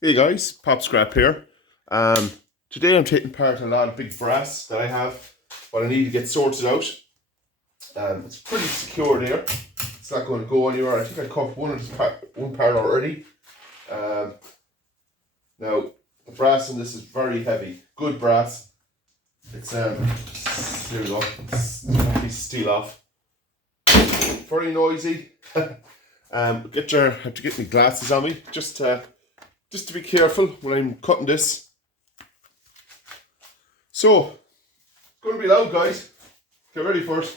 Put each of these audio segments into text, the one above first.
Hey guys, Pop Scrap here. Um, Today I'm taking part in a lot of big brass that I have, but I need to get sorted out. It's pretty secure there. It's not going to go anywhere. I think I covered one part already. Now the brass in this is very heavy. Good brass. It's there we go. It's piece of steel off. Very noisy. Have to get my glasses on me just to be careful when I'm cutting this. So, it's going to be loud, guys. Get ready for it.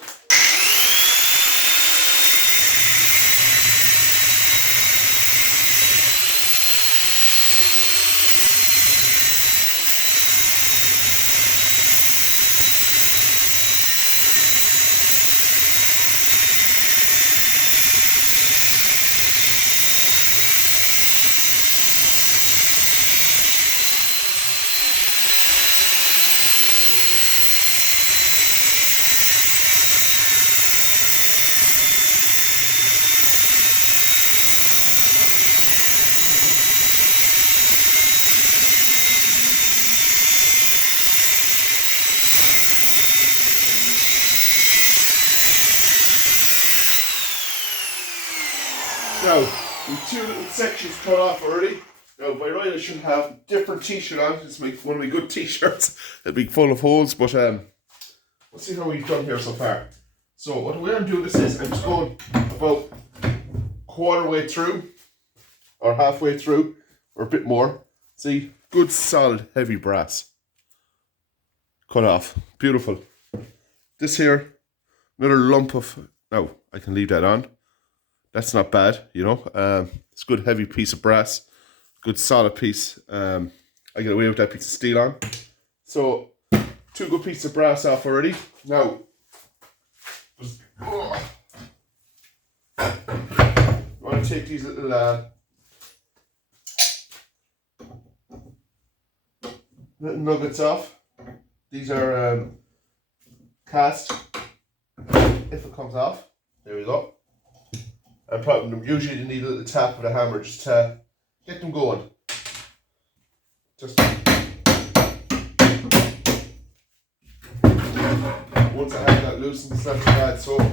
Now, with two little sections cut off already. Now, by right, I should have a different t-shirt on. It's one of my good t-shirts. It'll be full of holes, but let's see how we've done here so far. So, what the way I'm doing this is, I'm just going about quarter way through, or halfway through, or a bit more. See, good, solid, heavy brass. Cut off. Beautiful. This here, another lump of... No, I can leave that on. That's not bad, you know. It's a good heavy piece of brass. Good solid piece. I get away with that piece of steel on. So, two good pieces of brass off already. Now, I want to take these little nuggets off. These are cast. If it comes off, there we go. And probably usually you need a little tap with a hammer just to get them going. Just once I have that loosened, it's not too bad. So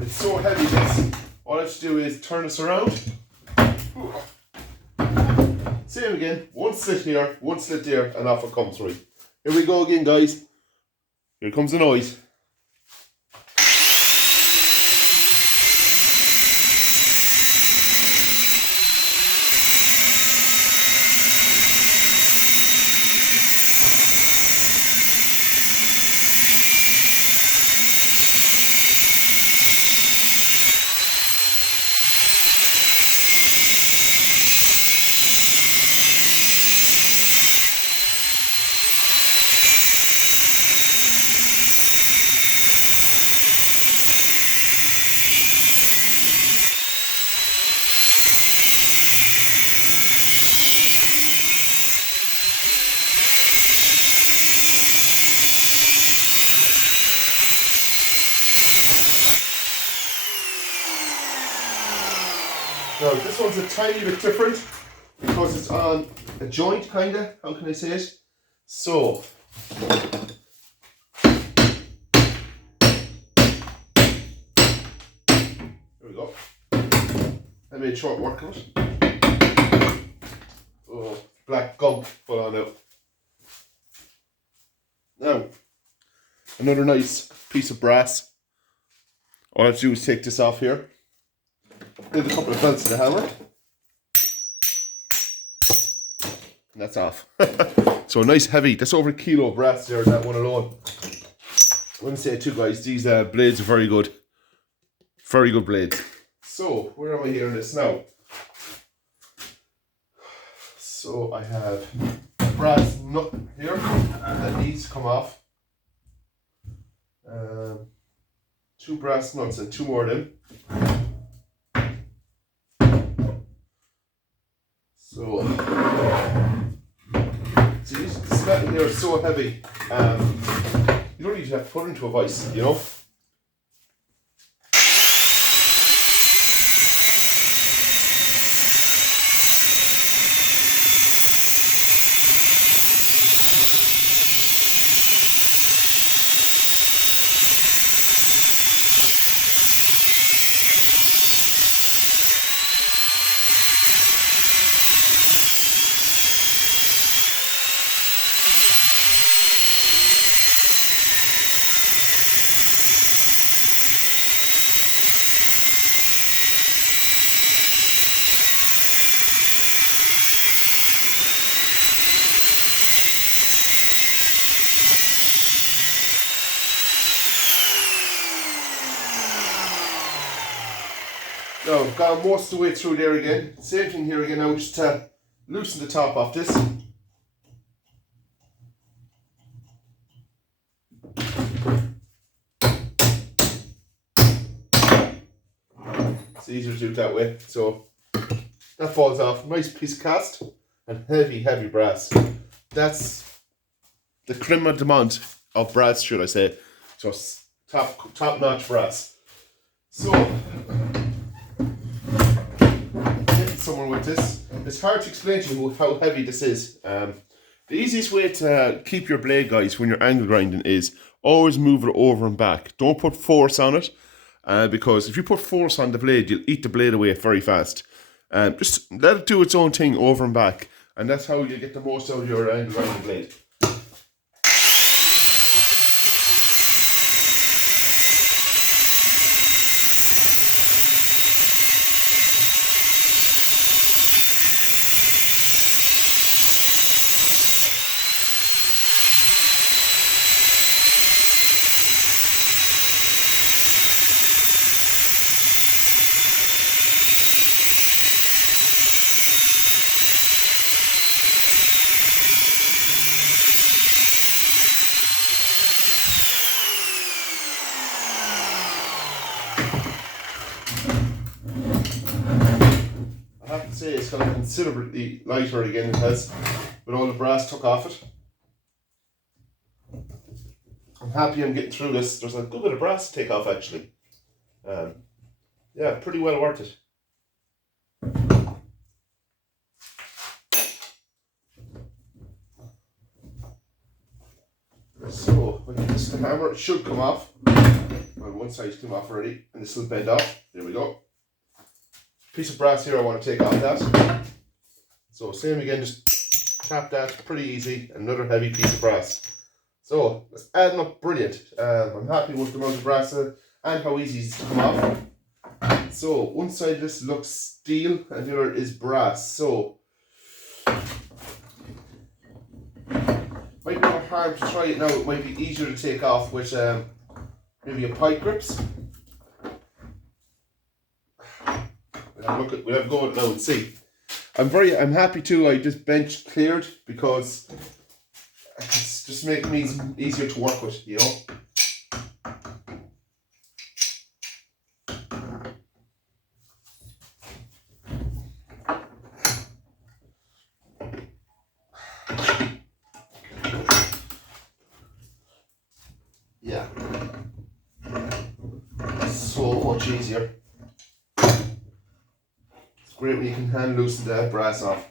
it's so heavy this. All I have to do is turn this around. Same again. One slit here, one slit there, and off it comes right. Here we go again, guys. Here comes the noise. Now this one's a tiny bit different because it's on a joint, kinda. How can I say it? So there we go. I made short work of it. Oh, black gunk put on out. Now, another nice piece of brass. All I have to do is take this off here. Did a couple of belts in the hammer. And that's off. So nice heavy, that's over a kilo of brass there, that one alone. I want to say too, guys, these blades are very good. Very good blades. So, where am I here in this now? So I have a brass nut here that needs to come off. Two brass nuts and two more of them. So, see, this metal here is so heavy. You don't even have to put it into a vise, you know. Now, I've got most of the way through there again. Same thing here again now, just to loosen the top off this. It's easier to do it that way. So that falls off. Nice piece of cast and heavy, heavy brass. That's the creme de menthe of brass, should I say. So top notch brass. So getting somewhere with this. It's hard to explain to you how heavy this is. The easiest way to keep your blade, guys, when you're angle grinding is always move it over and back. Don't put force on it, because if you put force on the blade, you'll eat the blade away very fast. Just let it do its own thing over and back, and that's how you get the most out of your angle grinding blade. Say it's got considerably lighter again, it has, with all the brass took off it. I'm happy I'm getting through this. There's a good bit of brass to take off actually. Yeah, pretty well worth it. So when you twist the hammer, it should come off. Well, one side's come off already, and this will bend off. There we go. Piece of brass here I want to take off that. So same again, just tap that, pretty easy. Another heavy piece of brass. So it's adding up brilliant. I'm happy with the amount of brass and how easy it is to come off. So one side of this looks steel and the other is brass. So might be more hard to try it now. It might be easier to take off with maybe a pipe grips. We'll have a go at it now and see. I'm happy too. I just bench cleared because it's just making me easier to work with, you know. Yeah. So much easier. Great when you can hand loosen the brass off.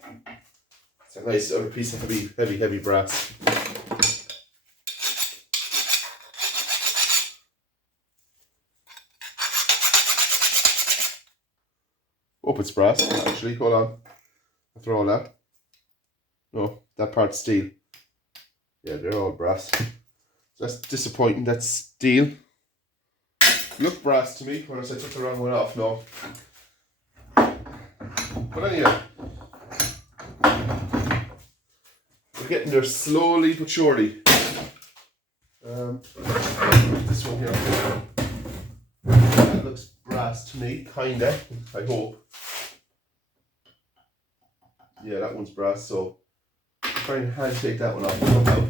It's a nice other piece of heavy brass. Oh, it's brass actually. Hold on. After all that. No, that part's steel. Yeah, they're all brass. So that's disappointing. That's steel. Look brass to me, whereas I took the wrong one off. No. But anyway, we're getting there slowly but surely. This one here, that looks brass to me, kinda, I hope. Yeah, that one's brass, so I'm trying to hand take that one off somehow.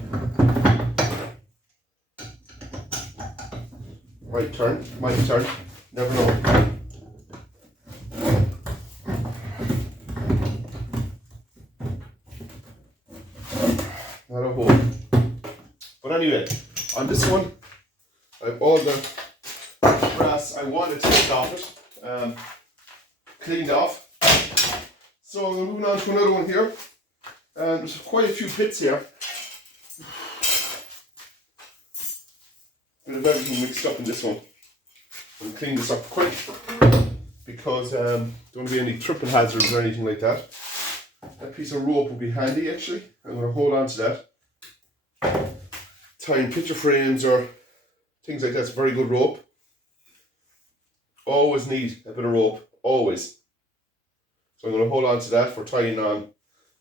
Right turn, my turn, never know. But anyway, on this one, I have all the brass I wanted to take off it, cleaned off. So I'm moving on to another one here, and there's quite a few bits here. Bit of everything mixed up in this one. I'll clean this up quick because don't want to be any triple hazards or anything like that. That piece of rope will be handy actually. I'm going to hold on to that. Tying picture frames or things like that's very good rope. Always need a bit of rope, always. So I'm going to hold on to that for tying on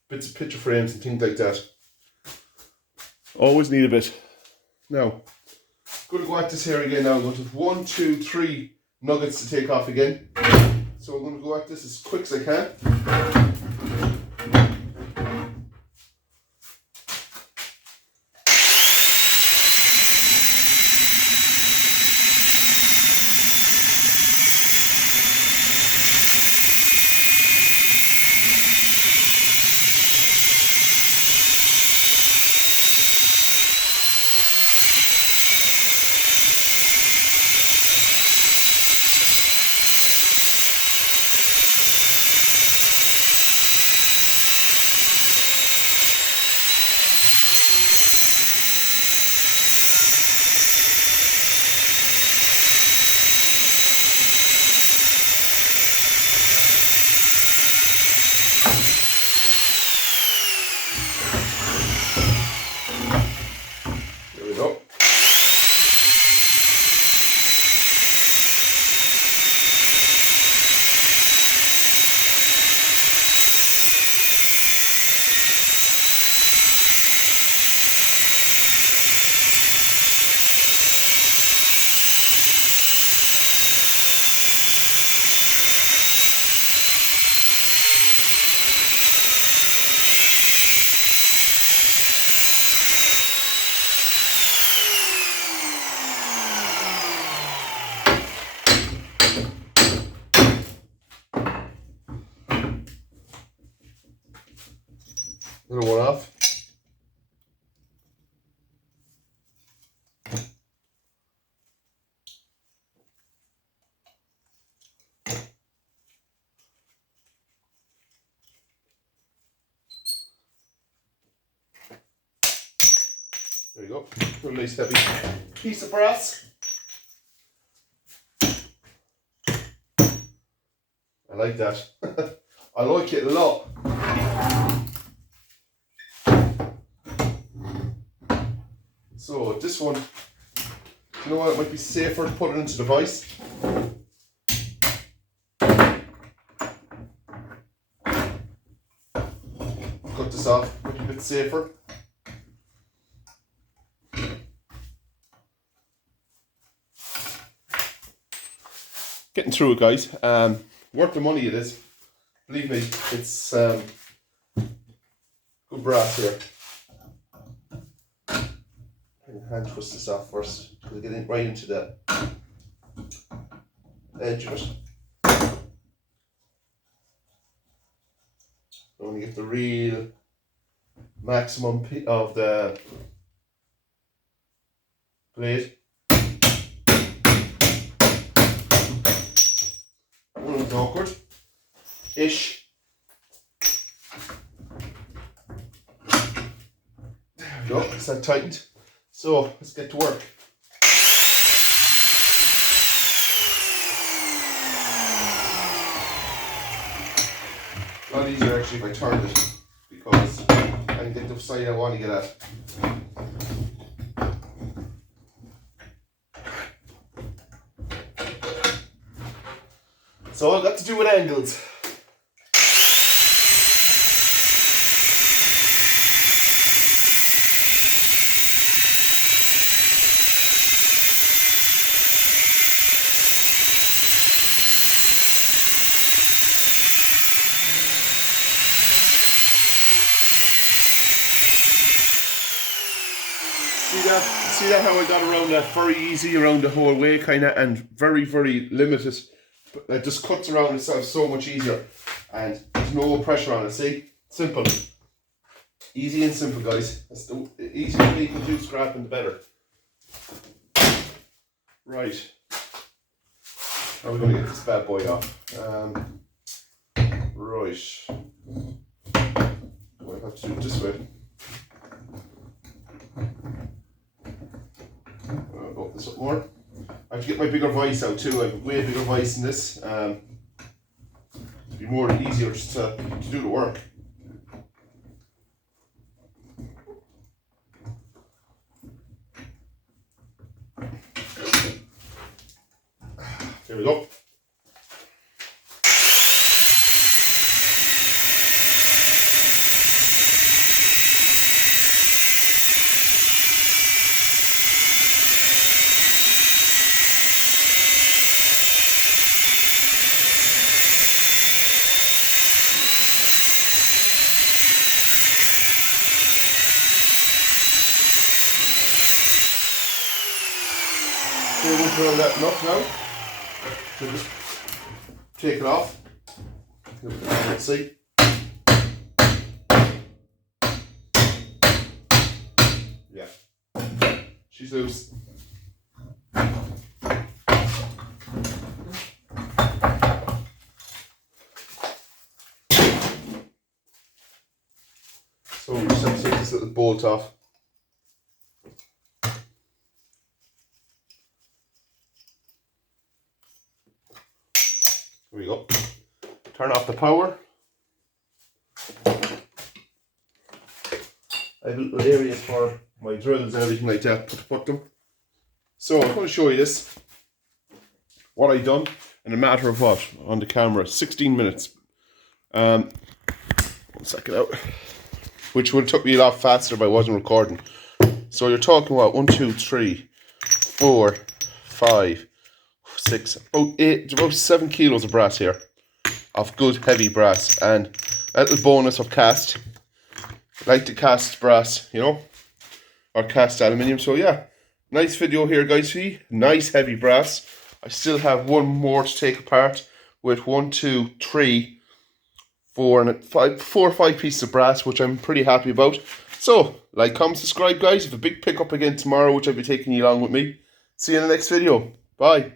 bits of picture frames and things like that. Always need a bit. Now, I'm going to go at this here again now. I'm going to have 1, 2, 3 nuggets to take off again. So I'm going to go at this as quick as I can. There we go. Little one off. There you go. A nice heavy piece of brass. I like that. I like it a lot. So this one, you know what, it might be safer to put it into the vise. Cut this off, might be a bit safer. Getting through it, guys. Worth the money it is. Believe me, it's good brass here. Hand twist this off first because I get in right into the edge of it. I want to get the real maximum of the blade. It's awkward-ish. There we go, it's that tightened. So let's get to work. A lot easier actually if I turned it because I can get the side I want to get at. So I've got to do with angles. See that how I got around that very easy around the whole way kind of, and very limited. It just cuts around itself so much easier and there's no pressure on it. See, simple, easy and simple, guys. That's the easier you can do scrapping, the better. Right, now we're going to get this bad boy off. Right, I have to do it this way. Open this up more. I have to get my bigger vise out too. I have a way bigger vise than this. To be more easier just to do the work. There we go. screws around that enough now. So just take it off. Let's see. Yeah, she's loose. So we just have to take this little bolt off. There we go. Turn off the power. I have little areas for my drills and everything like that to put them. So I'm going to show you this. What I done in a matter of what on the camera, 16 minutes. 1 second out. Which would have took me a lot faster if I wasn't recording. So you're talking what? 1, 2, 3, 4, 5, 6, about 7 kilos of brass here. Of good heavy brass. And a little bonus of cast. I like to cast brass, you know. Or cast aluminium. So yeah. Nice video here guys. See? Nice heavy brass. I still have one more to take apart. With 1, 2, 3, 4 or 5 pieces of brass, which I'm pretty happy about. So, like, comment, subscribe, guys. Have a big pickup again tomorrow, which I'll be taking you along with me. See you in the next video. Bye.